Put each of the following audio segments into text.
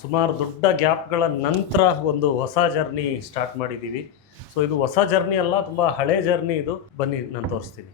ಸುಮಾರು ದೊಡ್ಡ ಗ್ಯಾಪ್ಗಳ ನಂತರ ಒಂದು ಹೊಸ ಜರ್ನಿ ಸ್ಟಾರ್ಟ್ ಮಾಡಿದ್ದೀವಿ. ಸೊ ಇದು ಹೊಸ ಜರ್ನಿ ಅಲ್ಲ, ತುಂಬ ಹಳೆ ಜರ್ನಿ ಇದು. ಬನ್ನಿ ನಾನು ತೋರಿಸ್ತೀನಿ.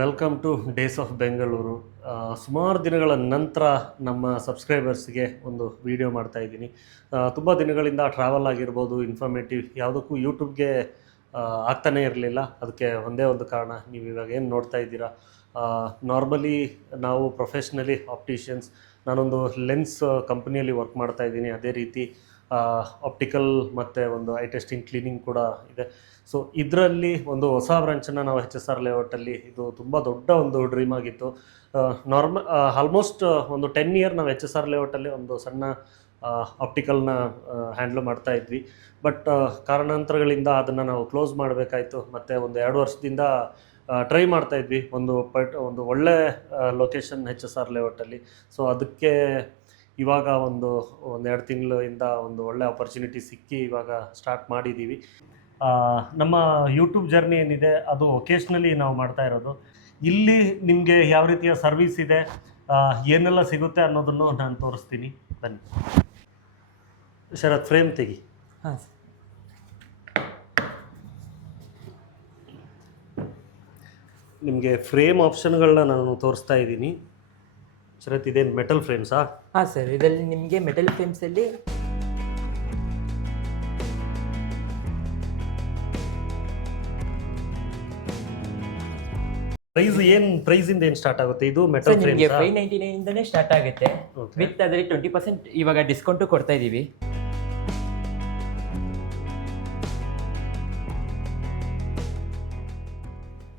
Welcome two days of Bengaluru. ಸುಮಾರು ದಿನಗಳ ನಂತರ ನಮ್ಮ ಸಬ್ಸ್ಕ್ರೈಬರ್ಸ್ಗೆ ಒಂದು ವಿಡಿಯೋ ಮಾಡ್ತಾ ಇದ್ದೀನಿ. ತುಂಬ ದಿನಗಳಿಂದ ಟ್ರಾವೆಲ್ ಆಗಿರ್ಬೋದು, ಇನ್ಫಾರ್ಮೇಟಿವ್ ಯಾವುದಕ್ಕೂ ಯೂಟ್ಯೂಬ್ಗೆ ಆಗ್ತಾನೇ ಇರಲಿಲ್ಲ. ಅದಕ್ಕೆ ಒಂದೇ ಒಂದು ಕಾರಣ, ನೀವು ಇವಾಗ ಏನು ನೋಡ್ತಾ ಇದ್ದೀರಾ. ನಾರ್ಮಲಿ ನಾವು ಪ್ರೊಫೆಷ್ನಲಿ ಆಪ್ಟಿಷಿಯನ್ಸ್, ನಾನೊಂದು ಲೆನ್ಸ್ ಕಂಪ್ನಿಯಲ್ಲಿ ವರ್ಕ್ ಮಾಡ್ತಾ ಇದ್ದೀನಿ. ಅದೇ ರೀತಿ ಆಪ್ಟಿಕಲ್ ಮತ್ತು ಒಂದು ಐ ಟೆಸ್ಟಿಂಗ್ ಕ್ಲೀನಿಂಗ್ ಕೂಡ ಇದೆ. ಸೊ ಇದರಲ್ಲಿ ಒಂದು ಹೊಸ ಬ್ರಾಂಚನ್ನು ನಾವು HSR ಲೇಔಟಲ್ಲಿ, ಇದು ತುಂಬ ದೊಡ್ಡ ಒಂದು ಡ್ರೀಮ್ ಆಗಿತ್ತು. ಆಲ್ಮೋಸ್ಟ್ ಒಂದು 10 ಇಯರ್ ನಾವು HSR ಲೇಔಟಲ್ಲಿ ಒಂದು ಸಣ್ಣ ಆಪ್ಟಿಕಲ್ನ ಹ್ಯಾಂಡ್ಲ್ ಮಾಡ್ತಾ ಇದ್ವಿ. ಬಟ್ ಕಾರಣಾಂತರಗಳಿಂದ ಅದನ್ನು ನಾವು ಕ್ಲೋಸ್ ಮಾಡಬೇಕಾಯಿತು. ಮತ್ತು ಒಂದು 2 ವರ್ಷದಿಂದ ಟ್ರೈ ಮಾಡ್ತಾ ಇದ್ವಿ ಒಂದು ಒಳ್ಳೆ ಲೊಕೇಶನ್ HSR ಲೇಔಟಲ್ಲಿ. ಸೊ ಅದಕ್ಕೆ ಇವಾಗ ಒಂದು 2 ತಿಂಗಳಿಂದ ಒಂದು ಒಳ್ಳೆ ಆಪರ್ಚುನಿಟಿ ಸಿಕ್ಕಿ ಇವಾಗ ಸ್ಟಾರ್ಟ್ ಮಾಡಿದ್ದೀವಿ. ನಮ್ಮ ಯೂಟ್ಯೂಬ್ ಜರ್ನಿ ಏನಿದೆ ಅದು ಒಕೇಶ್ನಲಿ ನಾವು ಮಾಡ್ತಾ ಇರೋದು. ಇಲ್ಲಿ ನಿಮಗೆ ಯಾವ ರೀತಿಯ ಸರ್ವಿಸ್ ಇದೆ, ಏನೆಲ್ಲ ಸಿಗುತ್ತೆ ಅನ್ನೋದನ್ನು ನಾನು ತೋರಿಸ್ತೀನಿ. ಬನ್ನಿ ಶರತ್, ಫ್ರೇಮ್ ತೆಗಿ. ಹಾಂ ಸರ್. ನಿಮಗೆ ಫ್ರೇಮ್ ಆಪ್ಷನ್ಗಳನ್ನ ನಾನು ತೋರಿಸ್ತಾ ಇದ್ದೀನಿ. ಶರತ್, ಇದೇನು ಮೆಟಲ್ ಫ್ರೇಮ್ಸಾ? ಹಾಂ ಸರ್, ಇದರಲ್ಲಿ ನಿಮಗೆ ಮೆಟಲ್ ಫ್ರೇಮ್ಸಲ್ಲಿ ಪ್ರೈಸಿಂದ ಏನು ಸ್ಟಾರ್ಟ್ ಆಗುತ್ತೆ? ಇದು ಮೆಟಲ್ ಫ್ರೇಮ್ ನಿಮಗೆ 599 ಇಂದನೇ ಸ್ಟಾರ್ಟ್ ಆಗುತ್ತೆ. ವಿತ್ ಅದರಲ್ಲಿ 20% ಇವಾಗ ಡಿಸ್ಕೌಂಟು ಕೊಡ್ತಾ ಇದ್ದೀವಿ.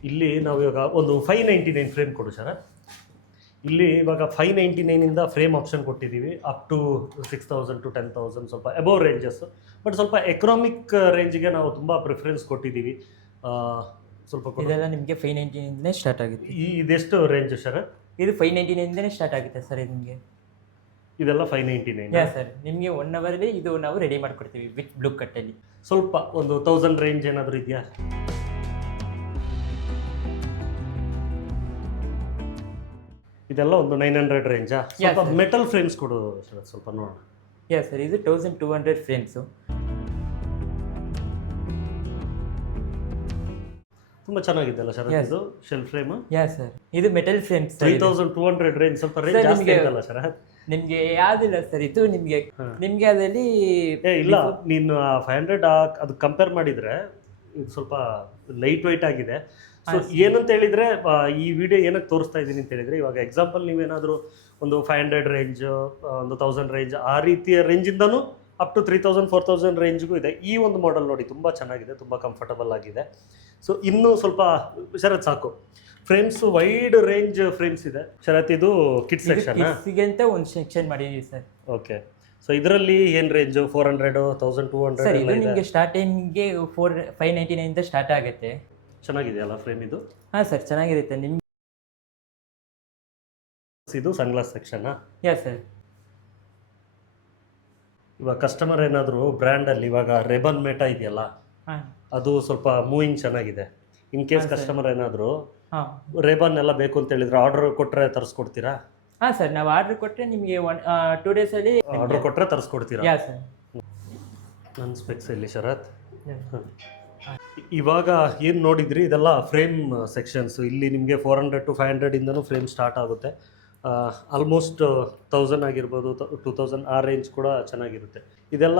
ಇಲ್ಲಿ ನಾವು ಇವಾಗ ಒಂದು 599 ಫ್ರೇಮ್ ಕೊಡು ಸರ್. ಇಲ್ಲಿ ಇವಾಗ 599 ಇಂದ ಫ್ರೇಮ್ ಆಪ್ಷನ್ ಕೊಟ್ಟಿದ್ದೀವಿ. ಅಪ್ ಟು 6,000 to 10,000, ಸ್ವಲ್ಪ ಅಬೋವ್ ರೇಂಜಸ್. ಬಟ್ ಸ್ವಲ್ಪ ಎಕನಾಮಿಕ್ ರೇಂಜ್ಗೆ ನಾವು ತುಂಬ ಪ್ರಿಫರೆನ್ಸ್ ಕೊಟ್ಟಿದ್ದೀವಿ. ಸ್ವಲ್ಪ ಇದೆಲ್ಲ ನಿಮಗೆ 599 ಇಂದನೇ ಸ್ಟಾರ್ಟ್ ಆಗುತ್ತೆ. ಇದೆಷ್ಟು ರೇಂಜ್ ಸರ್? ಇದು 599 ಇಂದನೇ ಸ್ಟಾರ್ಟ್ ಆಗುತ್ತೆ ಸರ್. ಇದು ನಿಮಗೆ ಇದೆಲ್ಲ 599? ಯಾ ಸರ್, ನಿಮಗೆ 1 ಅವರಲ್ಲಿ ಇದು ನಾವು ರೆಡಿ ಮಾಡಿಕೊಡ್ತೀವಿ ವಿತ್ ಬ್ಲೂ ಕಟ್ಟಲ್ಲಿ. ಸ್ವಲ್ಪ ಒಂದು 1000 ರೇಂಜ್ ಏನಾದರೂ ಇದೆಯಾ? ಇದೆಲ್ಲ ಒಂದು 900 ರೇಂಜಾ? ಸ್ವಲ್ಪ ಮೆಟಲ್ ಫ್ರೇಮ್ಸ್ ಕೊಡು ಸರ್, ಸ್ವಲ್ಪ ನೋಡೋಣ. ಯಾ ಸರ್, ಇದು 1200 ಫ್ರೇಮ್ಸು. ತುಂಬ ಚೆನ್ನಾಗಿದೆಲ್ಲ ಸರ್ ಇದು ಶೆಲ್ ಫ್ರೇಮ್. ಯಾ ಸರ್, ಇದು ಮೆಟಲ್ ಫ್ರೇಮ್ಸ್. 3200 ರೇಂಜ್, ಸ್ವಲ್ಪ ರೇಂಜ್ ಜಾಸ್ತಿ ಆಯ್ತಲ್ಲ ಸರ್? ನಿಮಗೆ ಯಾವುದಿಲ್ಲ ಸರ್, ಇದು ನಿಮಗೆ ಅದರಲ್ಲಿ ಇಲ್ಲ, ನೀನು 500 ಅದು ಕಂಪೇರ್ ಮಾಡಿದರೆ ಇದು ಸ್ವಲ್ಪ ಲೈಟ್ ವೆಯ್ಟ್ ಆಗಿದೆ. ಸೊ ಏನಂತ ಹೇಳಿದರೆ, ಈ ವಿಡಿಯೋ ಏನಕ್ಕೆ ತೋರಿಸ್ತಾ ಇದ್ದೀನಿ ಅಂತ ಹೇಳಿದರೆ, ಇವಾಗ ಎಕ್ಸಾಂಪಲ್ ನೀವೇನಾದರೂ ಒಂದು 500 ರೇಂಜ್, ಒಂದು 1000 ರೇಂಜ್, ಆ ರೀತಿಯ ರೇಂಜಿಂದನೂ ಅಪ್ ಟು 3000 4000 ರೇಂಜ್ಗೂ ಇದೆ. ಈ ಒಂದು ಮಾಡೆಲ್ ನೋಡಿ, ತುಂಬ ಚೆನ್ನಾಗಿದೆ, ತುಂಬ ಕಂಫರ್ಟಬಲ್ ಆಗಿದೆ. ಸೊ ಇನ್ನೂ ಸ್ವಲ್ಪ ಶರತ್ ಸಾಕು. ಫ್ರೇಮ್ಸ್ ವೈಡ್ ರೇಂಜ್ ಫ್ರೇಮ್ಸ್ ಇದೆ ಶರತ್. ಇದು ಕಿಡ್ಸ್ ಸೆಕ್ಷನ್ ಅಂತ ಒಂದು ಸೆಕ್ಷನ್ ಮಾಡಿದ್ದೀವಿ ಸರ್. ಓಕೆ. ಸೊ ಇದರಲ್ಲಿ ಏನು ರೇಂಜು? 400, 1200 ಸರ್. ಇದು ನಿಮಗೆ ಸ್ಟಾರ್ಟಿಂಗ್ಗೆ 599 ಇಂದ ಸ್ಟಾರ್ಟ್ ಆಗುತ್ತೆ. ಚೆನ್ನಾಗಿದೆಯಲ್ಲ ಫ್ರೇಮ್ ಇದು? ಹಾಂ ಸರ್, ಚೆನ್ನಾಗಿರುತ್ತೆ. ನಿಮ್ಗೆ ಇದು ಸನ್ಗ್ಲಾಸ್ ಸೆಕ್ಷನ್ನಾ? ಯಾ ಸರ್. ಇವಾಗ ಕಸ್ಟಮರ್ ಏನಾದರೂ ಬ್ರ್ಯಾಂಡಲ್ಲಿ ಇವಾಗ ರೆಬನ್ ಮೇಟಾ ಇದೆಯಲ್ಲ, ಅದು ಸ್ವಲ್ಪ ಮೂವಿಂಗ್ ಚೆನ್ನಾಗಿದೆ. ಇನ್ ಕೇಸ್ ಕಸ್ಟಮರ್ ಏನಾದರೂ ರೇಬನ್ ಎಲ್ಲ ಬೇಕು ಅಂತ ಹೇಳಿದ್ರೆ ಆರ್ಡರ್ ಕೊಟ್ಟರೆ ತರಿಸ್ಕೊಡ್ತೀರಾ? ಹಾಂ ಸರ್, ನಾವು ಆರ್ಡರ್ ಕೊಟ್ಟರೆ ನಿಮಗೆ 2 ಡೇಸಲ್ಲಿ ಆರ್ಡರ್ ಕೊಟ್ಟರೆ ತರಿಸ್ಕೊಡ್ತೀರಾ? ಯಾ ಸರ್. ನನ್ನ ಸ್ಪೆಕ್ಸ್ ಇಲ್ಲಿ ಶರತ್. ಇವಾಗ ಏನು ನೋಡಿದ್ರಿ, ಇದೆಲ್ಲ ಫ್ರೇಮ್ ಸೆಕ್ಷನ್ಸ್. ಇಲ್ಲಿ ನಿಮಗೆ 400 to 500 ಇಂದನೂ ಫ್ರೇಮ್ ಸ್ಟಾರ್ಟ್ ಆಗುತ್ತೆ. ಆಲ್ಮೋಸ್ಟ್ 1000 ಆಗಿರ್ಬೋದು, 2000 ಆ ರೇಂಜ್ ಕೂಡ ಚೆನ್ನಾಗಿರುತ್ತೆ. ಇದೆಲ್ಲ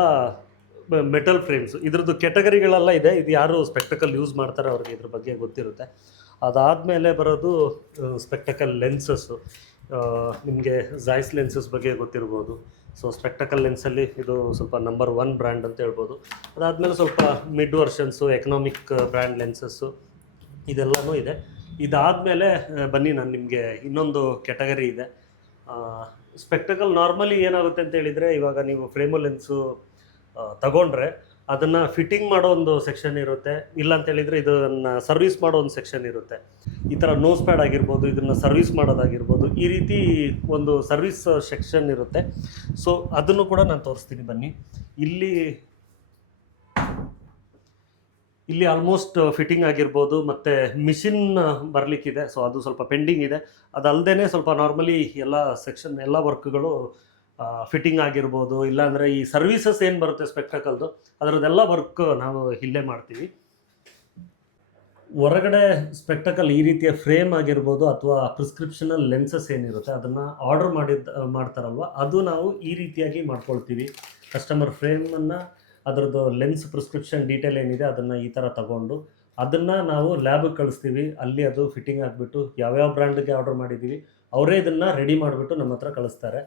ಮೆಟಲ್ ಫ್ರೇಮ್ಸ್. ಇದ್ರದ್ದು ಕೆಟಗರಿಗಳೆಲ್ಲ ಇದೆ. ಇದು ಯಾರು ಸ್ಪೆಕ್ಟಕಲ್ ಯೂಸ್ ಮಾಡ್ತಾರೆ ಅವ್ರಿಗೆ ಇದ್ರ ಬಗ್ಗೆ ಗೊತ್ತಿರುತ್ತೆ. ಅದಾದಮೇಲೆ ಬರೋದು ಸ್ಪೆಕ್ಟಕಲ್ ಲೆನ್ಸಸ್ಸು. ನಿಮಗೆ ಝಾಯ್ಸ್ ಲೆನ್ಸಸ್ ಬಗ್ಗೆ ಗೊತ್ತಿರ್ಬೋದು. ಸೊ ಸ್ಪೆಕ್ಟಕಲ್ ಲೆನ್ಸಲ್ಲಿ ಇದು ಸ್ವಲ್ಪ ನಂಬರ್ 1 ಬ್ರ್ಯಾಂಡ್ ಅಂತ ಹೇಳ್ಬೋದು. ಅದಾದಮೇಲೆ ಸ್ವಲ್ಪ mid versions, economic brand lenses ಇದೆಲ್ಲನೂ ಇದೆ. ಇದಾದಮೇಲೆ ಬನ್ನಿ ನಾನು ನಿಮಗೆ ಇನ್ನೊಂದು ಕೆಟಗರಿ ಇದೆ. ಸ್ಪೆಕ್ಟಕಲ್ ನಾರ್ಮಲಿ ಏನಾಗುತ್ತೆ ಅಂತ ಹೇಳಿದರೆ, ಇವಾಗ ನೀವು ಫ್ರೇಮು ಲೆನ್ಸು ತಗೊಂಡ್ರೆ ಅದನ್ನು ಫಿಟ್ಟಿಂಗ್ ಮಾಡೋ ಒಂದು ಸೆಕ್ಷನ್ ಇರುತ್ತೆ, ಇಲ್ಲ ಅಂತ ಹೇಳಿದರೆ ಇದನ್ನು ಸರ್ವಿಸ್ ಮಾಡೋ ಒಂದು ಸೆಕ್ಷನ್ ಇರುತ್ತೆ. ಈ ಥರ ನೋಸ್ ಪ್ಯಾಡ್ ಆಗಿರ್ಬೋದು, ಇದನ್ನು ಸರ್ವಿಸ್ ಮಾಡೋದಾಗಿರ್ಬೋದು, ಈ ರೀತಿ ಒಂದು ಸರ್ವಿಸ್ ಸೆಕ್ಷನ್ ಇರುತ್ತೆ. ಸೊ ಅದನ್ನು ಕೂಡ ನಾನು ತೋರಿಸ್ತೀನಿ ಬನ್ನಿ. ಇಲ್ಲಿ ಆಲ್ಮೋಸ್ಟ್ ಫಿಟ್ಟಿಂಗ್ ಆಗಿರ್ಬೋದು, ಮತ್ತು ಮಿಷಿನ್ ಬರಲಿಕ್ಕಿದೆ. ಸೊ ಅದು ಸ್ವಲ್ಪ ಪೆಂಡಿಂಗ್ ಇದೆ. ಅದಲ್ಲದೆ ಸ್ವಲ್ಪ ನಾರ್ಮಲಿ ಎಲ್ಲ ಸೆಕ್ಷನ್ ಎಲ್ಲ ವರ್ಕ್ಗಳು ಫಿಟ್ಟಿಂಗ್ ಆಗಿರ್ಬೋದು, ಇಲ್ಲಾಂದರೆ ಈ ಸರ್ವೀಸಸ್ ಏನು ಬರುತ್ತೆ ಸ್ಪೆಕ್ಟಕಲ್ದು ಅದರದ್ದೆಲ್ಲ ವರ್ಕ್ ನಾವು ಇಲ್ಲೇ ಮಾಡ್ತೀವಿ. ಹೊರಗಡೆ ಸ್ಪೆಕ್ಟಕಲ್ ಈ ರೀತಿಯ ಫ್ರೇಮ್ ಆಗಿರ್ಬೋದು ಅಥವಾ ಪ್ರಿಸ್ಕ್ರಿಪ್ಷನಲ್ ಲೆನ್ಸಸ್ ಏನಿರುತ್ತೆ ಅದನ್ನು ಆರ್ಡರ್ ಮಾಡ್ತಾರಲ್ವ, ಅದು ನಾವು ಈ ರೀತಿಯಾಗಿ ಮಾಡ್ಕೊಳ್ತೀವಿ. ಕಸ್ಟಮರ್ ಫ್ರೇಮನ್ನು ಅದರದ್ದು ಲೆನ್ಸ್ ಪ್ರಿಸ್ಕ್ರಿಪ್ಷನ್ ಡೀಟೇಲ್ ಏನಿದೆ ಅದನ್ನು ಈ ಥರ ತಗೊಂಡು ಅದನ್ನು ನಾವು ಲ್ಯಾಬಿಗೆ ಕಳಿಸ್ತೀವಿ. ಅಲ್ಲಿ ಅದು ಫಿಟ್ಟಿಂಗ್ ಆಗಿಬಿಟ್ಟು ಯಾವ್ಯಾವ ಬ್ರ್ಯಾಂಡ್ಗೆ ಆರ್ಡರ್ ಮಾಡಿದ್ದೀವಿ ಅವರೇ ಇದನ್ನು ರೆಡಿ ಮಾಡಿಬಿಟ್ಟು ನಮ್ಮ ಹತ್ರ ಕಳಿಸ್ತಾರೆ.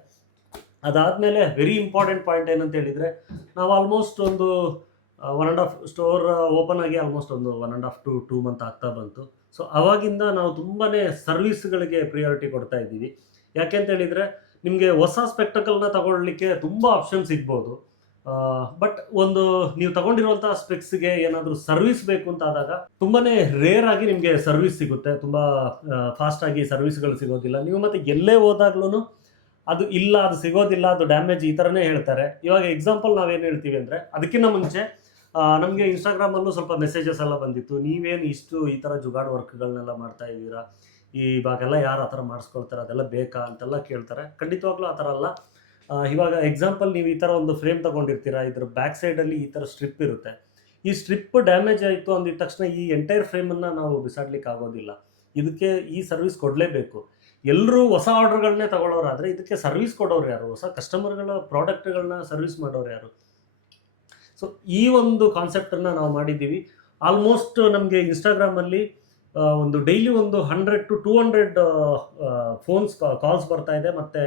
ಅದಾದಮೇಲೆ ವೆರಿ ಇಂಪಾರ್ಟೆಂಟ್ ಪಾಯಿಂಟ್ ಏನಂತ ಹೇಳಿದರೆ, ನಾವು ಆಲ್ಮೋಸ್ಟ್ ಒಂದು 1.5 ಸ್ಟೋರ್ ಓಪನ್ ಆಗಿ ಆಲ್ಮೋಸ್ಟ್ ಒಂದು 1.5 to 2 ಮಂತ್ ಆಗ್ತಾ ಬಂತು. ಸೊ ಆವಾಗಿಂದ ನಾವು ತುಂಬಾ ಸರ್ವಿಸ್ಗಳಿಗೆ ಪ್ರಿಯಾರಿಟಿ ಕೊಡ್ತಾ ಇದ್ದೀವಿ. ಯಾಕೆ ಅಂತ ಹೇಳಿದರೆ, ನಿಮಗೆ ಹೊಸ ಸ್ಪೆಕ್ಟಕಲ್ನ ತಗೊಳ್ಳಿಕ್ಕೆ ತುಂಬ ಆಪ್ಷನ್ ಸಿಗ್ಬೋದು. ಬಟ್ ಒಂದು ನೀವು ತಗೊಂಡಿರುವಂಥ ಸ್ಪೆಕ್ಸ್ಗೆ ಏನಾದರೂ ಸರ್ವಿಸ್ ಬೇಕು ಅಂತ ಆದಾಗ ತುಂಬಾ ರೇರ್ ಆಗಿ ನಿಮಗೆ ಸರ್ವಿಸ್ ಸಿಗುತ್ತೆ. ತುಂಬ ಫಾಸ್ಟಾಗಿ ಸರ್ವಿಸ್ಗಳು ಸಿಗೋದಿಲ್ಲ. ನೀವು ಮತ್ತು ಎಲ್ಲೇ ಹೋದಾಗ್ಲೂ ಅದು ಇಲ್ಲ, ಅದು ಸಿಗೋದಿಲ್ಲ, ಅದು ಡ್ಯಾಮೇಜ್, ಈ ಥರನೇ ಹೇಳ್ತಾರೆ. ಇವಾಗ ಎಕ್ಸಾಂಪಲ್ ನಾವೇನು ಹೇಳ್ತೀವಿ ಅಂದರೆ, ಅದಕ್ಕಿಂತ ಮುಂಚೆ ನಮಗೆ ಇನ್ಸ್ಟಾಗ್ರಾಮಲ್ಲೂ ಸ್ವಲ್ಪ ಮೆಸೇಜಸ್ ಎಲ್ಲ ಬಂದಿತ್ತು, ನೀವೇನು ಈ ಥರ ಜುಗಾಡ್ ವರ್ಕ್ಗಳನ್ನೆಲ್ಲ ಮಾಡ್ತಾ ಇದ್ದೀರಾ, ಇವಾಗೆಲ್ಲ ಯಾರು ಆ ಥರ ಮಾಡಿಸ್ಕೊಳ್ತಾರೆ, ಅದೆಲ್ಲ ಬೇಕಾ ಅಂತೆಲ್ಲ ಕೇಳ್ತಾರೆ. ಖಂಡಿತವಾಗ್ಲೂ ಆ ಥರ ಅಲ್ಲ. ಇವಾಗ ಎಕ್ಸಾಂಪಲ್ ನೀವು ಈ ಥರ ಒಂದು ಫ್ರೇಮ್ ತೊಗೊಂಡಿರ್ತೀರಾ, ಇದ್ರ ಬ್ಯಾಕ್ ಸೈಡಲ್ಲಿ ಈ ಥರ ಸ್ಟ್ರಿಪ್ ಇರುತ್ತೆ. ಈ ಸ್ಟ್ರಿಪ್ ಡ್ಯಾಮೇಜ್ ಆಯಿತು ಅಂದಿದ ತಕ್ಷಣ ಈ ಎಂಟೈರ್ ಫ್ರೇಮನ್ನು ನಾವು ಬಿಸಾಡ್ಲಿಕ್ಕೆ ಆಗೋದಿಲ್ಲ. ಇದಕ್ಕೆ ಈ ಸರ್ವಿಸ್ ಕೊಡಲೇಬೇಕು. ಎಲ್ಲರೂ ಹೊಸ ಆರ್ಡರ್ಗಳನ್ನೇ ತಗೊಳ್ಳೋರಾದರೆ ಇದಕ್ಕೆ ಸರ್ವಿಸ್ ಕೊಡೋರು ಯಾರು? ಹೊಸ ಕಸ್ಟಮರ್ಗಳ ಪ್ರಾಡಕ್ಟ್ಗಳನ್ನ ಸರ್ವಿಸ್ ಮಾಡೋರು ಯಾರು? ಸೊ ಈ ಒಂದು ಕಾನ್ಸೆಪ್ಟನ್ನು ನಾವು ಮಾಡಿದ್ದೀವಿ. ಆಲ್ಮೋಸ್ಟ್ ನಮಗೆ ಇನ್ಸ್ಟಾಗ್ರಾಮಲ್ಲಿ ಒಂದು ಡೈಲಿ ಒಂದು 100 to 200 ಕಾಲ್ಸ್ ಬರ್ತಾ ಇದೆ, ಮತ್ತು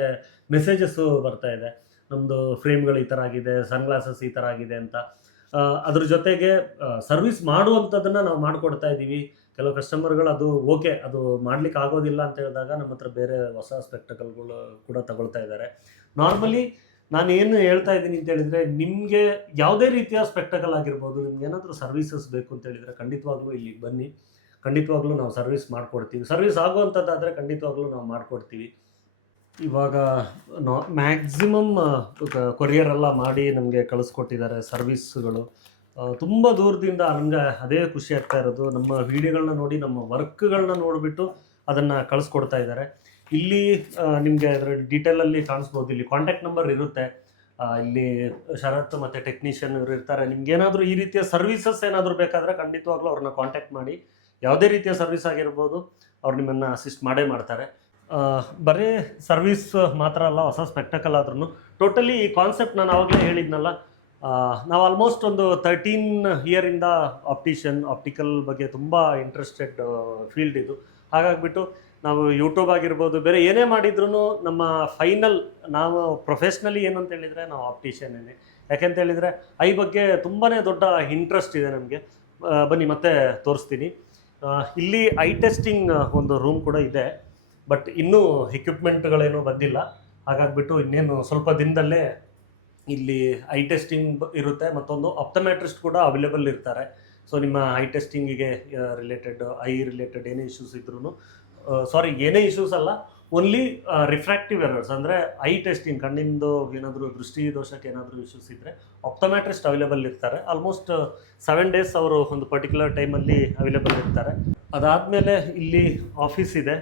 ಮೆಸೇಜಸ್ಸು ಬರ್ತಾ ಇದೆ. ನಮ್ಮದು ಫ್ರೇಮ್ಗಳು ಈ ಥರ ಆಗಿದೆ, ಸನ್ಗ್ಲಾಸಸ್ ಈ ಥರ ಆಗಿದೆ ಅಂತ. ಅದ್ರ ಜೊತೆಗೆ ಸರ್ವಿಸ್ ಮಾಡುವಂಥದ್ದನ್ನು ನಾವು ಮಾಡಿಕೊಡ್ತಾ ಇದ್ದೀವಿ. ಕೆಲವು ಕಸ್ಟಮರ್ಗಳು ಅದು ಓಕೆ, ಅದು ಮಾಡ್ಲಿಕ್ಕೆ ಆಗೋದಿಲ್ಲ ಅಂತ ಹೇಳಿದಾಗ ನಮ್ಮ ಹತ್ರ ಬೇರೆ ಹೊಸ ಸ್ಪೆಕ್ಟಕಲ್ಗಳು ಕೂಡ ತಗೊಳ್ತಾ ಇದ್ದಾರೆ. ನಾರ್ಮಲಿ ನಾನು ಏನು ಹೇಳ್ತಾ ಇದ್ದೀನಿ ಅಂತ ಹೇಳಿದರೆ, ನಿಮಗೆ ಯಾವುದೇ ರೀತಿಯ ಸ್ಪೆಕ್ಟಕಲ್ ಆಗಿರ್ಬೋದು, ನಿಮ್ಗೆ ಏನಾದರೂ ಸರ್ವಿಸಸ್ ಬೇಕು ಅಂತ ಹೇಳಿದರೆ ಖಂಡಿತವಾಗ್ಲೂ ಇಲ್ಲಿಗೆ ಬನ್ನಿ. ಖಂಡಿತವಾಗ್ಲೂ ನಾವು ಸರ್ವಿಸ್ ಮಾಡಿಕೊಡ್ತೀವಿ. ಸರ್ವಿಸ್ ಆಗುವಂಥದ್ದಾದರೆ ಖಂಡಿತವಾಗ್ಲೂ ನಾವು ಮಾಡಿಕೊಡ್ತೀವಿ. ಇವಾಗ ಮ್ಯಾಕ್ಸಿಮಮ್ ಕೊರಿಯರೆಲ್ಲ ಮಾಡಿ ನಮಗೆ ಕಳಿಸ್ಕೊಟ್ಟಿದ್ದಾರೆ ಸರ್ವಿಸ್ಗಳು. ತುಂಬ ದೂರದಿಂದ ನಮಗೆ ಅದೇ ಖುಷಿ ಆಗ್ತಾ ಇರೋದು. ನಮ್ಮ ವೀಡಿಯೋಗಳನ್ನ ನೋಡಿ, ನಮ್ಮ ವರ್ಕ್ಗಳನ್ನ ನೋಡಿಬಿಟ್ಟು ಅದನ್ನು ಕಳಿಸ್ಕೊಡ್ತಾ ಇದ್ದಾರೆ. ಇಲ್ಲಿ ನಿಮಗೆ ಅದರ ಡೀಟೇಲಲ್ಲಿ ಕಾಣಿಸ್ಬೋದು, ಇಲ್ಲಿ ಕಾಂಟ್ಯಾಕ್ಟ್ ನಂಬರ್ ಇರುತ್ತೆ. ಇಲ್ಲಿ ಶರತ್ ಮತ್ತು ಟೆಕ್ನಿಷಿಯನ್ ಇವರು ಇರ್ತಾರೆ. ನಿಮ್ಗೇನಾದರೂ ಈ ರೀತಿಯ ಸರ್ವಿಸಸ್ ಏನಾದರೂ ಬೇಕಾದರೆ ಖಂಡಿತವಾಗ್ಲೂ ಅವ್ರನ್ನ ಕಾಂಟ್ಯಾಕ್ಟ್ ಮಾಡಿ. ಯಾವುದೇ ರೀತಿಯ ಸರ್ವಿಸ್ ಆಗಿರ್ಬೋದು, ಅವ್ರು ನಿಮ್ಮನ್ನು ಅಸಿಸ್ಟ್ ಮಾಡೇ ಮಾಡ್ತಾರೆ. ಬರೀ ಸರ್ವಿಸ್ ಮಾತ್ರ ಅಲ್ಲ, ಹೊಸ ಸ್ಪೆಕ್ಟಕಲ್ ಆದ್ರೂ ಟೋಟಲಿ ಈ ಕಾನ್ಸೆಪ್ಟ್ ನಾನು ಆವಾಗಲೇ ಹೇಳಿದ್ನಲ್ಲ, ನಾವು ಆಲ್ಮೋಸ್ಟ್ ಒಂದು 13 ಇಯರಿಂದ ಆಪ್ಟಿಕಲ್ ಬಗ್ಗೆ ತುಂಬ ಇಂಟ್ರೆಸ್ಟೆಡ್ ಫೀಲ್ಡ್ ಇದು. ಹಾಗಾಗಿಬಿಟ್ಟು ನಾವು ಯೂಟ್ಯೂಬ್ ಆಗಿರ್ಬೋದು, ಬೇರೆ ಏನೇ ಮಾಡಿದ್ರೂ ನಮ್ಮ ಫೈನಲ್ ನಾವು ಪ್ರೊಫೆಷ್ನಲಿ ಏನು ಅಂತ ಹೇಳಿದರೆ ನಾವು ಆಪ್ಟಿಷಿಯನ್ನೇ. ಯಾಕೆಂತ ಹೇಳಿದರೆ ಐ ಬಗ್ಗೆ ತುಂಬಾ ದೊಡ್ಡ ಇಂಟ್ರೆಸ್ಟ್ ಇದೆ ನಮಗೆ. ಬನ್ನಿ ಮತ್ತೆ ತೋರಿಸ್ತೀನಿ. ಇಲ್ಲಿ ಐ ಟೆಸ್ಟಿಂಗ್ ಒಂದು ರೂಮ್ ಕೂಡ ಇದೆ, ಬಟ್ ಇನ್ನೂ ಎಕ್ವಿಪ್ಮೆಂಟ್ಗಳೇನೂ ಬಂದಿಲ್ಲ. ಹಾಗಾಗಿಬಿಟ್ಟು ಇನ್ನೇನು ಸ್ವಲ್ಪ ದಿನದಲ್ಲೇ ಇಲ್ಲಿ ಐ ಟೆಸ್ಟಿಂಗ್ ಇರುತ್ತೆ. ಮತ್ತೊಂದು ಆಪ್ಟೋಮೆಟ್ರಿಸ್ಟ್ ಕೂಡ ಅವೈಲೇಬಲ್ ಇರ್ತಾರೆ. ಸೊ ನಿಮ್ಮ ಐ ಟೆಸ್ಟಿಂಗಿಗೆ ರಿಲೇಟೆಡ್, ಐ ರಿಲೇಟೆಡ್ ಏನೇ ಇಶ್ಯೂಸ್ ಇದ್ರೂ, ಏನೇ ಇಶ್ಯೂಸ್ ಅಲ್ಲ, ಓನ್ಲಿ ರಿಫ್ರಾಕ್ಟಿವ್ ಎರರ್ಸ್ ಅಂದರೆ ಐ ಟೆಸ್ಟಿಂಗ್, ಕಣ್ಣಿಂದು ಏನಾದರೂ ದೃಷ್ಟಿ ದೋಷಕ್ಕೆ ಏನಾದರೂ ಇಶ್ಯೂಸ್ ಇದ್ದರೆ ಆಪ್ಟೋಮೆಟ್ರಿಸ್ಟ್ ಅವೈಲೇಬಲ್ ಇರ್ತಾರೆ. ಆಲ್ಮೋಸ್ಟ್ 7 days ಅವರು ಒಂದು ಪರ್ಟಿಕ್ಯುಲರ್ ಟೈಮಲ್ಲಿ ಅವೈಲೇಬಲ್ ಇರ್ತಾರೆ. ಅದಾದಮೇಲೆ ಇಲ್ಲಿ ಆಫೀಸ್ ಇದೆ.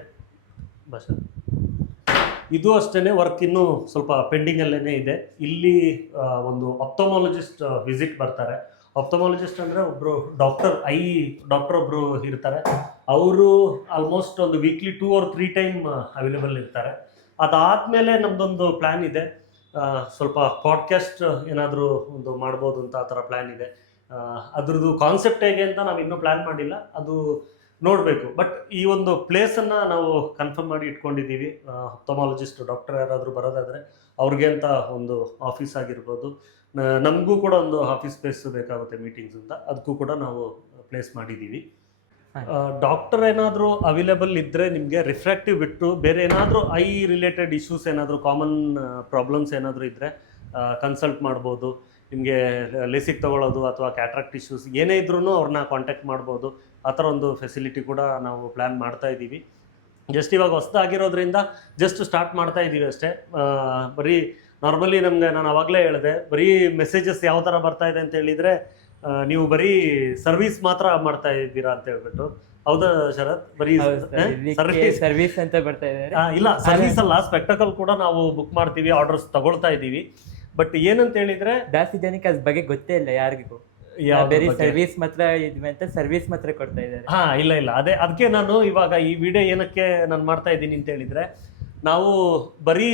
ಇದು ಅಷ್ಟೇ ವರ್ಕ್ ಇನ್ನೂ ಸ್ವಲ್ಪ ಪೆಂಡಿಂಗಲ್ಲೇ ಇದೆ. ಇಲ್ಲಿ ಒಂದು ಆಪ್ಟೋಮಾಲಜಿಸ್ಟ್ ವಿಸಿಟ್ ಬರ್ತಾರೆ. ಆಪ್ಟೋಮಾಲಜಿಸ್ಟ್ ಅಂದರೆ ಒಬ್ಬರು ಐ ಡಾಕ್ಟರ್ ಒಬ್ಬರು ಇರ್ತಾರೆ. ಅವರು ಆಲ್ಮೋಸ್ಟ್ ಒಂದು ವೀಕ್ಲಿ 2 or 3 ಟೈಮ್ ಅವೈಲೇಬಲ್ ಇರ್ತಾರೆ. ಅದಾದಮೇಲೆ ನಮ್ಮದೊಂದು ಪ್ಲ್ಯಾನ್ ಇದೆ, ಸ್ವಲ್ಪ ಪಾಡ್ಕಾಸ್ಟ್ ಏನಾದರೂ ಒಂದು ಮಾಡ್ಬೋದು ಅಂತ ಆ ಥರ ಪ್ಲ್ಯಾನ್ ಇದೆ. ಅದ್ರದ್ದು ಕಾನ್ಸೆಪ್ಟ್ ಹೇಗೆ ಅಂತ ನಾವು ಇನ್ನೂ ಪ್ಲ್ಯಾನ್ ಮಾಡಿಲ್ಲ, ಅದು ನೋಡಬೇಕು. ಬಟ್ ಈ ಒಂದು ಪ್ಲೇಸನ್ನು ನಾವು ಕನ್ಫರ್ಮ್ ಮಾಡಿ ಇಟ್ಕೊಂಡಿದ್ದೀವಿ. ಆಪ್ಟೋಮಾಲಜಿಸ್ಟ್ ಡಾಕ್ಟರ್ ಯಾರಾದರೂ ಬರೋದಾದರೆ ಅವ್ರಿಗೆ ಅಂತ ಒಂದು ಆಫೀಸ್ ಆಗಿರ್ಬೋದು, ನಮಗೂ ಕೂಡ ಒಂದು ಆಫೀಸ್ ಸ್ಪೇಸ್ ಬೇಕಾಗುತ್ತೆ ಮೀಟಿಂಗ್ಸ್ ಅಂತ, ಅದಕ್ಕೂ ಕೂಡ ನಾವು ಪ್ಲೇಸ್ ಮಾಡಿದ್ದೀವಿ. ಡಾಕ್ಟರ್ ಏನಾದರೂ ಅವೈಲೇಬಲ್ ಇದ್ದರೆ ನಿಮಗೆ ರಿಫ್ರಾಕ್ಟಿವ್ ಬಿಟ್ಟು ಬೇರೆ ಏನಾದರೂ ಐ ರಿಲೇಟೆಡ್ ಇಶ್ಯೂಸ್ ಏನಾದರೂ ಕಾಮನ್ ಪ್ರಾಬ್ಲಮ್ಸ್ ಏನಾದರೂ ಇದ್ದರೆ ಕನ್ಸಲ್ಟ್ ಮಾಡ್ಬೋದು. ನಿಮಗೆ ಲೇಸಿಕ್ ತೊಗೊಳ್ಳೋದು ಅಥವಾ ಕ್ಯಾಟ್ರಾಕ್ಟ್ ಇಶ್ಯೂಸ್ ಏನೇ ಇದ್ರೂ ಅವ್ರನ್ನ ಕಾಂಟ್ಯಾಕ್ಟ್ ಮಾಡ್ಬೋದು. ಆ ಥರ ಒಂದು ಫೆಸಿಲಿಟಿ ಕೂಡ ನಾವು ಪ್ಲ್ಯಾನ್ ಮಾಡ್ತಾ ಇದ್ದೀವಿ. ಜಸ್ಟ್ ಇವಾಗ ಹೊಸದಾಗಿರೋದ್ರಿಂದ ಜಸ್ಟ್ ಸ್ಟಾರ್ಟ್ ಮಾಡ್ತಾ ಇದ್ದೀವಿ ಅಷ್ಟೇ. ಬರೀ ನಾರ್ಮಲಿ ನಮಗೆ ನಾನು ಆವಾಗಲೇ ಹೇಳಿದೆ, ಬರೀ ಮೆಸೇಜಸ್ ಯಾವ ಥರ ಬರ್ತಾ ಇದೆ ಅಂತ ಹೇಳಿದರೆ ನೀವು ಬರೀ ಸರ್ವಿಸ್ ಮಾತ್ರ ಮಾಡ್ತಾ ಇದ್ದೀರಾ ಅಂತ ಹೇಳ್ಬಿಟ್ಟು. ಹೌದಾ ಶರತ್? ಬರೀ ಸರ್ವಿಸ್ ಅಂತ ಬರ್ತಾ ಇದ್ದಾರೆ. ಇಲ್ಲ, ಸರ್ವಿಸ್ ಅಲ್ಲ, ಸ್ಪೆಕ್ಟಕಲ್ ಕೂಡ ನಾವು ಬುಕ್ ಮಾಡ್ತೀವಿ, ಆರ್ಡರ್ಸ್ ತಗೊಳ್ತಾ ಇದ್ದೀವಿ. ಬಟ್ ಏನಂತ ಹೇಳಿದ್ರೆ ಜಾಸ್ತಿ ಜನಕ್ಕೆ ಅದ್ರ ಬಗ್ಗೆ ಗೊತ್ತೇ ಇಲ್ಲ ಯಾರಿಗೂ. ಬೇರೆ ಸರ್ವಿಸ್ ಮಾತ್ರ ಇದ್ವಿ ಅಂತ ಸರ್ವಿಸ್ ಮಾತ್ರ ಕೊಡ್ತಾ ಇದ್ದಾರೆ. ಇಲ್ಲ ಅದಕ್ಕೆ ನಾನು ಇವಾಗ ಈ ವಿಡಿಯೋ ಏನಕ್ಕೆ ನಾನು ಮಾಡ್ತಾ ಇದ್ದೀನಿ ಅಂತ ಹೇಳಿದ್ರೆ, ನಾವು ಬರೀ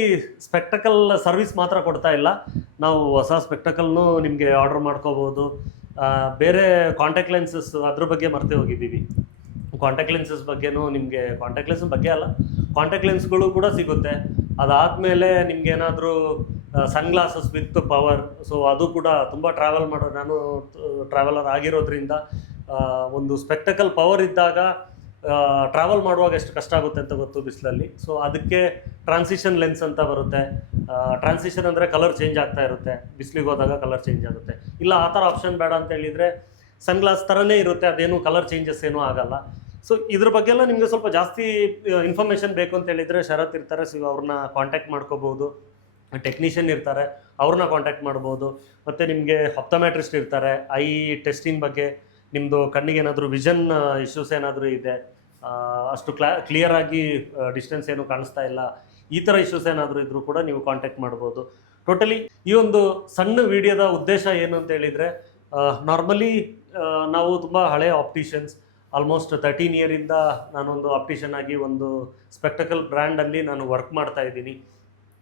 ಸ್ಪೆಕ್ಟಕಲ್ ಸರ್ವಿಸ್ ಮಾತ್ರ ಕೊಡ್ತಾ ಇಲ್ಲ, ನಾವು ಹೊಸ ಸ್ಪೆಕ್ಟಕಲ್ನು ನಿಮಗೆ ಆರ್ಡರ್ ಮಾಡ್ಕೋಬೋದು. ಬೇರೆ ಕಾಂಟ್ಯಾಕ್ಟ್ ಲೆನ್ಸಸ್ ಅದ್ರ ಬಗ್ಗೆ ಮರ್ತೇ ಹೋಗಿದ್ದೀವಿ. ಕಾಂಟ್ಯಾಕ್ಟ್ ಲೆನ್ಸಸ್ ಬಗ್ಗೆನೂ ನಿಮಗೆ, ಕಾಂಟ್ಯಾಕ್ಟ್ ಲೆನ್ಸ್ ಬಗ್ಗೆ ಅಲ್ಲ, ಕಾಂಟ್ಯಾಕ್ಟ್ ಲೆನ್ಸ್ಗಳು ಕೂಡ ಸಿಗುತ್ತೆ. ಅದಾದಮೇಲೆ ನಿಮ್ಗೇನಾದರೂ ಸನ್ಗ್ಲಾಸಸ್ ವಿತ್ ಪವರ್, ಸೊ ಅದು ಕೂಡ ತುಂಬ ಟ್ರಾವೆಲ್ ನಾನು ಟ್ರಾವೆಲರ್ ಆಗಿರೋದ್ರಿಂದ ಒಂದು ಸ್ಪೆಕ್ಟಕಲ್ ಪವರ್ ಇದ್ದಾಗ ಟ್ರಾವೆಲ್ ಮಾಡುವಾಗ ಎಷ್ಟು ಕಷ್ಟ ಆಗುತ್ತೆ ಅಂತ ಗೊತ್ತು ಬಿಸಿಲಲ್ಲಿ. ಸೊ ಅದಕ್ಕೆ ಟ್ರಾನ್ಸಿಷನ್ ಲೆನ್ಸ್ ಅಂತ ಬರುತ್ತೆ. ಟ್ರಾನ್ಸಿಷನ್ ಅಂದರೆ ಕಲರ್ ಚೇಂಜ್ ಆಗ್ತಾ ಇರುತ್ತೆ, ಬಿಸಿಲಿಗೆ ಹೋದಾಗ ಕಲರ್ ಚೇಂಜ್ ಆಗುತ್ತೆ. ಇಲ್ಲ ಆ ಥರ ಆಪ್ಷನ್ ಬೇಡ ಅಂತ ಹೇಳಿದರೆ ಸನ್ಗ್ಲಾಸ್ ಥರನೇ ಇರುತ್ತೆ, ಅದೇನು ಕಲರ್ ಚೇಂಜಸ್ ಏನೂ ಆಗಲ್ಲ. ಸೊ ಇದ್ರ ಬಗ್ಗೆ ಎಲ್ಲ ನಿಮಗೆ ಸ್ವಲ್ಪ ಜಾಸ್ತಿ ಇನ್ಫಾರ್ಮೇಷನ್ ಬೇಕು ಅಂತ ಹೇಳಿದರೆ ಶರತ್ ಇರ್ತಾರೆ, ಸೊ ಅವ್ರನ್ನ ಕಾಂಟ್ಯಾಕ್ಟ್ ಮಾಡ್ಕೋಬೋದು. ಟೆಕ್ನಿಷಿಯನ್ ಇರ್ತಾರೆ, ಅವ್ರನ್ನ ಕಾಂಟ್ಯಾಕ್ಟ್ ಮಾಡ್ಬೋದು. ಮತ್ತು ನಿಮಗೆ ಆಪ್ಟೋಮೆಟ್ರಿಸ್ಟ್ ಇರ್ತಾರೆ, ಐ ಟೆಸ್ಟಿಂಗ್ ಬಗ್ಗೆ, ನಿಮ್ಮದು ಕಣ್ಣಿಗೆ ಏನಾದರೂ ವಿಷನ್ ಇಶ್ಯೂಸ್ ಏನಾದರೂ ಇದೆ, ಅಷ್ಟು ಕ್ಲಿಯರಾಗಿ ಡಿಸ್ಟೆನ್ಸ್ ಏನು ಕಾಣಿಸ್ತಾ ಇಲ್ಲ, ಈ ಥರ ಇಶ್ಯೂಸ್ ಏನಾದರೂ ಇದ್ದರೂ ಕೂಡ ನೀವು ಕಾಂಟ್ಯಾಕ್ಟ್ ಮಾಡ್ಬೋದು. ಟೋಟಲಿ ಈ ಒಂದು ಸಣ್ಣ ವಿಡಿಯೋದ ಉದ್ದೇಶ ಏನು ಅಂತ ಹೇಳಿದರೆ, ನಾರ್ಮಲಿ ನಾವು ತುಂಬ ಹಳೆಯ ಆಪ್ಟಿಷಿಯನ್ಸ್, ಆಲ್ಮೋಸ್ಟ್ 13 ಇಯರಿಂದ ನಾನೊಂದು ಆಪ್ಟಿಷಿಯನ್ ಆಗಿ ಒಂದು ಸ್ಪೆಕ್ಟಕಲ್ ಬ್ರ್ಯಾಂಡಲ್ಲಿ ನಾನು ವರ್ಕ್ ಮಾಡ್ತಾ ಇದ್ದೀನಿ.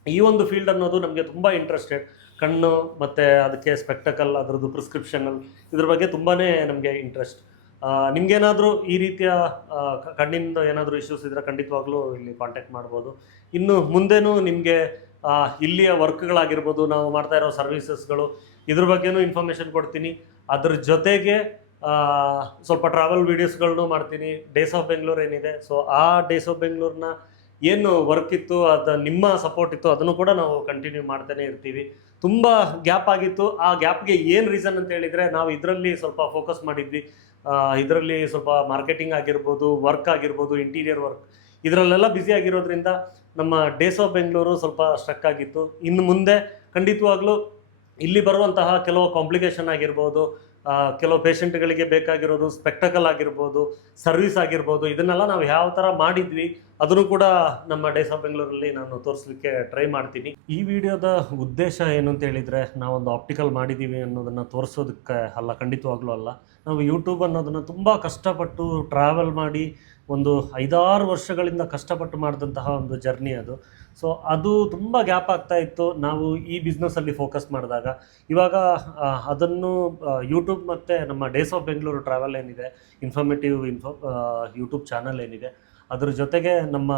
ಈ ಒಂದು ಫೀಲ್ಡ್ ಅನ್ನೋದು ನಮಗೆ ತುಂಬ ಇಂಟ್ರೆಸ್ಟೆಡ್. ಕಣ್ಣು ಮತ್ತು ಅದಕ್ಕೆ ಸ್ಪೆಕ್ಟಕಲ್, ಅದರದ್ದು ಪ್ರಿಸ್ಕ್ರಿಪ್ಷನಲ್, ಇದ್ರ ಬಗ್ಗೆ ತುಂಬಾ ನಮಗೆ ಇಂಟ್ರೆಸ್ಟ್. ನಿಮಗೇನಾದರೂ ಈ ರೀತಿಯ ಕಣ್ಣಿಂದ ಏನಾದರೂ ಇಶ್ಯೂಸ್ ಇದ್ದರೆ ಖಂಡಿತವಾಗ್ಲೂ ಇಲ್ಲಿ ಕಾಂಟ್ಯಾಕ್ಟ್ ಮಾಡ್ಬೋದು. ಇನ್ನು ಮುಂದೆನೂ ನಿಮಗೆ ಇಲ್ಲಿಯ ವರ್ಕ್ಗಳಾಗಿರ್ಬೋದು, ನಾವು ಮಾಡ್ತಾ ಇರೋ ಸರ್ವೀಸಸ್ಗಳು, ಇದ್ರ ಬಗ್ಗೆನೂ ಇನ್ಫಾರ್ಮೇಷನ್ ಕೊಡ್ತೀನಿ. ಅದ್ರ ಜೊತೆಗೆ ಸ್ವಲ್ಪ ಟ್ರಾವೆಲ್ ವೀಡಿಯೋಸ್ಗಳನ್ನೂ ಮಾಡ್ತೀನಿ. ಡೇಸ್ ಆಫ್ ಬೆಂಗಳೂರು ಏನಿದೆ, ಸೊ ಆ ಡೇಸ್ ಆಫ್ ಬೆಂಗಳೂರನ್ನ ಏನು ವರ್ಕ್ ಇತ್ತು, ಅದು ನಿಮ್ಮ ಸಪೋರ್ಟ್ ಇತ್ತು, ಅದನ್ನು ಕೂಡ ನಾವು ಕಂಟಿನ್ಯೂ ಮಾಡ್ತಾನೆ ಇರ್ತೀವಿ. ತುಂಬ ಗ್ಯಾಪ್ ಆಗಿತ್ತು, ಆ ಗ್ಯಾಪ್ಗೆ ಏನು ರೀಸನ್ ಅಂತ ಹೇಳಿದರೆ, ನಾವು ಇದರಲ್ಲಿ ಸ್ವಲ್ಪ ಫೋಕಸ್ ಮಾಡಿದ್ವಿ. ಇದರಲ್ಲಿ ಸ್ವಲ್ಪ ಮಾರ್ಕೆಟಿಂಗ್ ಆಗಿರ್ಬೋದು, ವರ್ಕ್ ಆಗಿರ್ಬೋದು, ಇಂಟೀರಿಯರ್ ವರ್ಕ್, ಇದರಲ್ಲೆಲ್ಲ ಬ್ಯುಸಿ ಆಗಿರೋದ್ರಿಂದ ನಮ್ಮ ಡೇಸ್ ಆಫ್ ಬೆಂಗಳೂರು ಸ್ವಲ್ಪ ಸ್ಟ್ರಕ್ ಆಗಿತ್ತು. ಇನ್ನು ಮುಂದೆ ಖಂಡಿತವಾಗ್ಲೂ ಇಲ್ಲಿ ಬರುವಂತಹ ಕೆಲವು ಕಾಂಪ್ಲಿಕೇಶನ್ ಆಗಿರ್ಬೋದು, ಕೆಲವು ಪೇಷಂಟ್ಗಳಿಗೆ ಬೇಕಾಗಿರೋದು ಸ್ಪೆಕ್ಟಕಲ್ ಆಗಿರ್ಬೋದು, ಸರ್ವಿಸ್ ಆಗಿರ್ಬೋದು, ಇದನ್ನೆಲ್ಲ ನಾವು ಯಾವ ಥರ ಮಾಡಿದ್ವಿ ಅದನ್ನು ಕೂಡ ನಮ್ಮ ಡೇಸ್ ಆಫ್ ಬೆಂಗಳೂರಲ್ಲಿ ನಾನು ತೋರಿಸ್ಲಿಕ್ಕೆ ಟ್ರೈ ಮಾಡ್ತೀನಿ. ಈ ವಿಡಿಯೋದ ಉದ್ದೇಶ ಏನು ಅಂತ ಹೇಳಿದರೆ, ನಾವೊಂದು ಆಪ್ಟಿಕಲ್ ಮಾಡಿದ್ದೀವಿ ಅನ್ನೋದನ್ನು ತೋರಿಸೋದಕ್ಕೆ ಅಲ್ಲ, ಖಂಡಿತವಾಗ್ಲೂ ಅಲ್ಲ. ನಾವು ಯೂಟ್ಯೂಬ್ ಅನ್ನೋದನ್ನು ತುಂಬ ಕಷ್ಟಪಟ್ಟು ಟ್ರಾವೆಲ್ ಮಾಡಿ ಒಂದು 5-6 ವರ್ಷಗಳಿಂದ ಕಷ್ಟಪಟ್ಟು ಮಾಡಿದಂತಹ ಒಂದು ಜರ್ನಿ ಅದು. ಸೊ ಅದು ತುಂಬ ಗ್ಯಾಪ್ ಆಗ್ತಾ ಇತ್ತು ನಾವು ಈ ಬಿಸ್ನೆಸ್ಸಲ್ಲಿ ಫೋಕಸ್ ಮಾಡಿದಾಗ. ಇವಾಗ ಅದನ್ನು ಯೂಟ್ಯೂಬ್ ಮತ್ತು ನಮ್ಮ ಡೇಸ್ ಆಫ್ ಬೆಂಗಳೂರು ಟ್ರಾವೆಲ್ ಏನಿದೆ, ಇನ್ಫಾರ್ಮೇಟಿವ್ ಯೂಟ್ಯೂಬ್ ಚಾನಲ್ ಏನಿದೆ, ಅದ್ರ ಜೊತೆಗೆ ನಮ್ಮ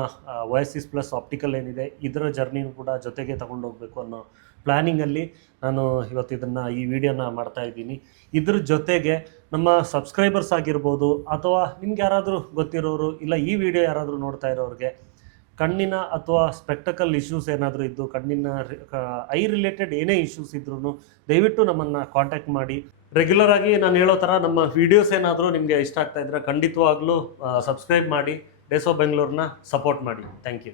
ಓಯಸಿಸ್ ಪ್ಲಸ್ ಆಪ್ಟಿಕಲ್ ಏನಿದೆ, ಇದರ ಜರ್ನಿನೂ ಕೂಡ ಜೊತೆಗೆ ತಗೊಂಡೋಗ್ಬೇಕು ಅನ್ನೋ ಪ್ಲ್ಯಾನಿಂಗಲ್ಲಿ ನಾನು ಇವತ್ತು ಈ ವಿಡಿಯೋನ ಮಾಡ್ತಾ ಇದ್ದೀನಿ. ಇದ್ರ ಜೊತೆಗೆ ನಮ್ಮ ಸಬ್ಸ್ಕ್ರೈಬರ್ಸ್ ಆಗಿರ್ಬೋದು, ಅಥವಾ ನಿಮ್ಗೆ ಯಾರಾದರೂ ಗೊತ್ತಿರೋರು, ಇಲ್ಲ ಈ ವಿಡಿಯೋ ಯಾರಾದರೂ ನೋಡ್ತಾ ಇರೋರಿಗೆ ಕಣ್ಣಿನ ಅಥವಾ ಸ್ಪೆಕ್ಟಕಲ್ ಇಶ್ಯೂಸ್ ಏನಾದರೂ ಇದ್ದು, ಕಣ್ಣಿನ ಐ ರಿಲೇಟೆಡ್ ಏನೇ ಇಶ್ಯೂಸ್ ಇದ್ರೂ ದಯವಿಟ್ಟು ನಮ್ಮನ್ನು ಕಾಂಟ್ಯಾಕ್ಟ್ ಮಾಡಿ. ರೆಗ್ಯುಲರ್ ಆಗಿ ನಾನು ಹೇಳೋ ಥರ ನಮ್ಮ ವಿಡಿಯೋಸ್ ಏನಾದರೂ ನಿಮಗೆ ಇಷ್ಟ ಆಗ್ತಾ ಇದ್ದರೆ ಖಂಡಿತವಾಗ್ಲೂ ಸಬ್ಸ್ಕ್ರೈಬ್ ಮಾಡಿ, ಡೇಸ್ ಆಫ್ ಬೆಂಗಳೂರನ್ನ ಸಪೋರ್ಟ್ ಮಾಡಿ. Thank you.